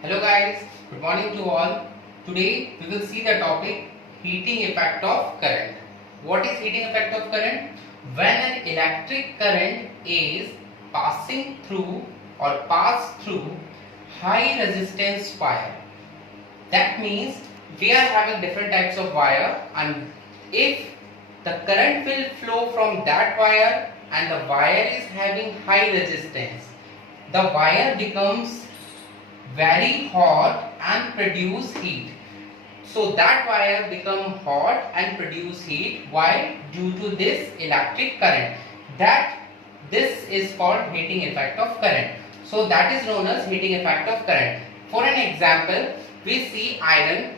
Hello guys, good morning to all. Today we will see the topic heating effect of current. What is heating effect of current? When an electric current is passing through or pass through high resistance wire. That means we are having different types of wire, and if the current will flow from that wire and the wire is having high resistance, the wire becomes very hot and produce heat. So that wire become hot and produce heat. Why? Due to this electric current. This is called heating effect of current. So that is known as heating effect of current. For an example, we see iron.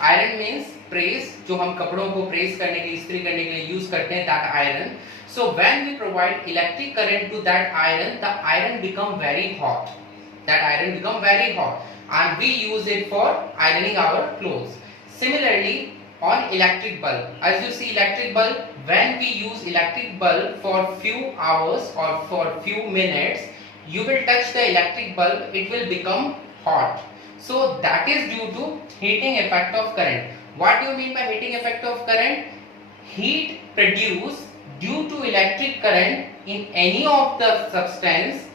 Iron means press, जो हम कपड़ों को press करने के लिए, इस्त्री करने के लिए यूज करते हैं, that iron. So when we provide electric current to that iron, the iron become very hot. That iron become very hot and we use it for ironing our clothes. Similarly, on electric bulb, as you see electric bulb, when we use electric bulb for few hours or for few minutes, you will touch the electric bulb, it will become hot. So that is due to heating effect of current. What do you mean by heating effect of current? Heat produced due to electric current in any of the substance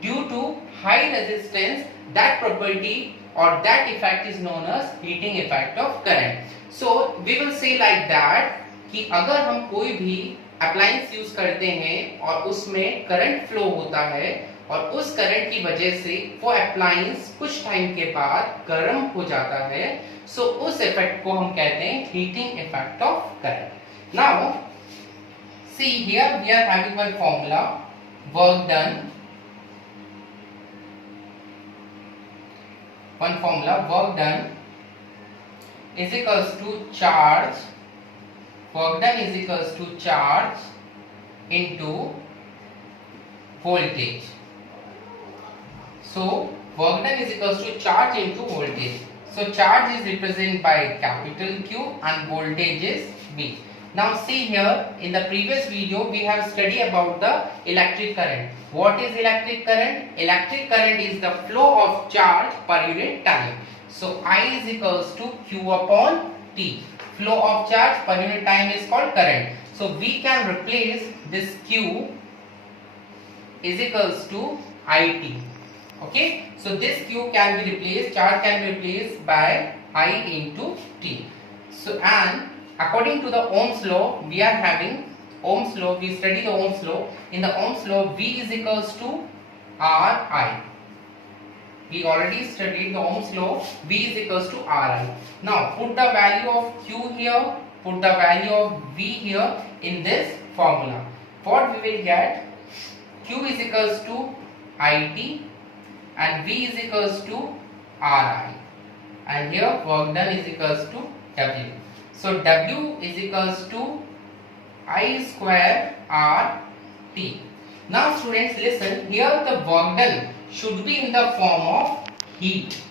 due to high resistance, that property or that effect is known as heating effect of current. So we will say like that कि अगर हम कोई भी appliance use करते हैं और उसमें current flow होता है और उस करंट की वजह से वो अप्लायंस कुछ टाइम के बाद गर्म हो जाता है, सो उस इफेक्ट को हम कहते हैं heating effect of current. Now see here we are having one formula, work done. One formula, work done is equals to charge, work done is equals to charge into voltage. So work done is equals to charge into voltage. So charge is represented by capital Q and voltage is V. Now see here, in the previous video we have studied about the electric current. What is electric current? Electric current is the flow of charge per unit time. So I is equals to Q upon T. Flow of charge per unit time is called current. So we can replace this Q is equals to IT. Okay. So this Q can be replaced, charge can be replaced by I into T. So and according to the Ohm's law, we are having Ohm's law, we study the Ohm's law. In the Ohm's law, V is equals to Ri. We already studied the Ohm's law, V is equals to Ri. Now put the value of Q here, put the value of V here in this formula. What we will get? Q is equals to IT and V is equals to Ri. And here work done is equals to W. So W is equals to I square R T. Now students listen, here the work done should be in the form of heat.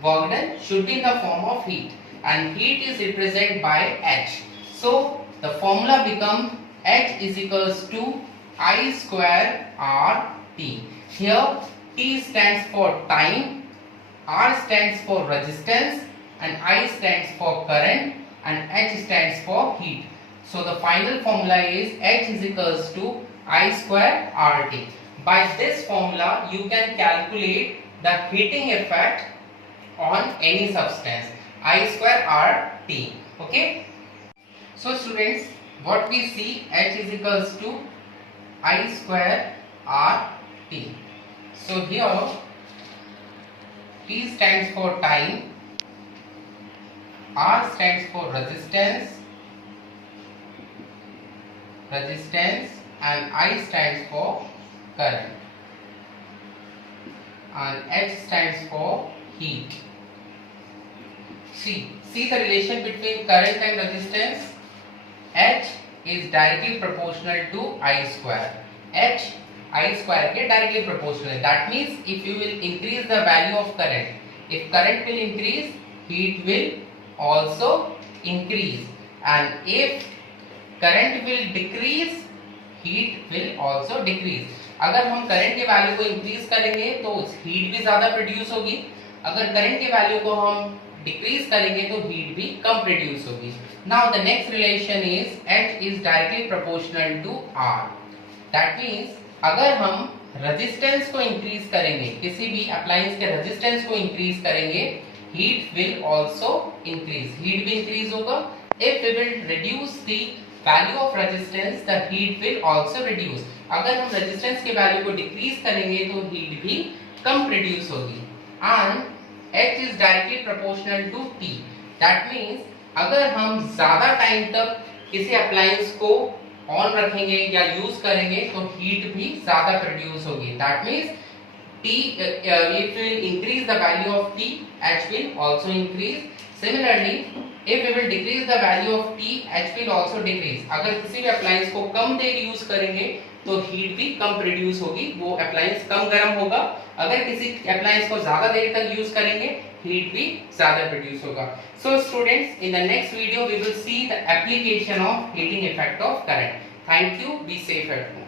Work done should be in the form of heat and heat is represented by H. So the formula becomes H is equals to I square R T. Here T stands for time, R stands for resistance and I stands for current and H stands for heat. So the final formula is H is equals to I square RT. By this formula you can calculate the heating effect on any substance, I square RT. Okay. So students, what we see, H is equals to I square RT. So here T stands for time, R stands for resistance and I stands for current and H stands for heat. See the relation between current and resistance. H is directly proportional to I square. H I square के directly proportional है. That means if you will increase the value of current, if current will increase, heat will also increase, and if current will decrease, heat will also decrease. अगर हम current के value को increase करेंगे तो heat भी ज्यादा produce होगी, अगर करंट की वैल्यू को हम डिक्रीज करेंगे तो हीट भी कम प्रोड्यूस होगी. Now the next relation is H is directly proportional to R. That means अगर हम रेजिस्टेंस को इंक्रीज करेंगे, किसी भी अप्लायंस के रेजिस्टेंस को इंक्रीज करेंगे, heat will also increase. Heat भी इंक्रीज होगा. If we will reduce the value of resistance, the heat will also reduce. अगर हम रेजिस्टेंस की वैल्यू को डिक्रीज करेंगे तो हीट भी कम प्रोड्यूस होगी. And H is directly proportional to T. That means अगर हम ज्यादा टाइम तक किसी अप्लायंस को ऑन रखेंगे या यूज करेंगे तो हीट भी ज्यादा प्रोड्यूस होगी. That means T, if we will increase the value of T, H will also increase. Similarly, if we will decrease the value of T, H will also decrease. अगर किसी भी appliance को कम देर use करेंगे तो heat भी कम produce होगी, वो अप्लायंस कम गर्म होगा. अगर किसी अप्लायंस को ज्यादा देर तक यूज करेंगे, हीट भी ज्यादा प्रोड्यूस होगा. So students, in the next video we will see the application of heating effect of current. Thank you. Be safe at home.